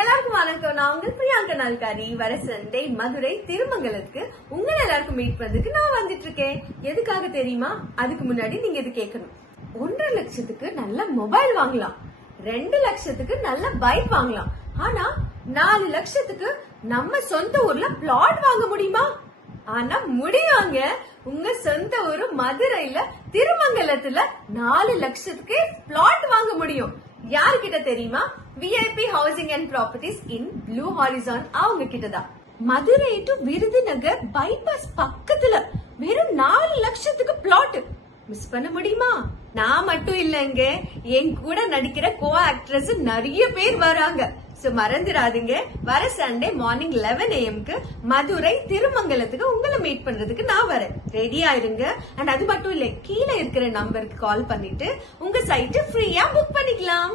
எல்லாருக்கும் வணக்கம். நான் உங்கள் பிரியாங்கா நால்காரி. வர சண்டே மதுரை திருமங்கலத்துக்கு உங்களை எல்லாருக்கும் மீட் பண்றதுக்கு நான் வந்துட்டு இருக்கேன். எதுக்காக தெரியுமா? அதுக்கு முன்னாடி நீங்க இது கேட்கணும். 1.5 லட்சத்துக்கு நல்ல மொபைல் வாங்கலாம், 2 லட்சத்துக்கு நல்ல பைக் வாங்கலாம். ஆனா 4 லட்சத்துக்கு நம்ம சொந்த ஊர்ல பிளாட் வாங்க முடியுமா? ஆனா முடியாங்க. உங்க சொந்த ஊரு மதுரையில திருமங்கலத்துல 4 லட்சத்துக்கு பிளாட் வாங்க முடியும். யாருக்கிட்ட தெரியுமா? VIP housing and properties in blue horizon. அவங்க கிட்டதான். மதுரை டு விருதுநகர் பைபாஸ் பக்கத்துல வெறும் 4 லட்சத்துக்கு பிளாட். மிஸ் பண்ண முடியுமா? நான் மட்டும் இல்லங்க, என் கூட நடிக்கிற கோ ஆக்ட்ரஸ் நிறைய பேர் வராங்க. சோ மறந்துடாதீங்க, வர சண்டே மார்னிங் 11 AM மதுரை திருமங்கலத்துக்கு உங்களை மீட் பண்றதுக்கு நான் வரேன். ரெடியா இருங்க. அண்ட் அது மட்டும் இல்ல, கீழே இருக்கிற நம்பருக்கு கால் பண்ணிட்டு உங்க சைட் ஃப்ரீயா புக் பண்ணிக்கலாம்.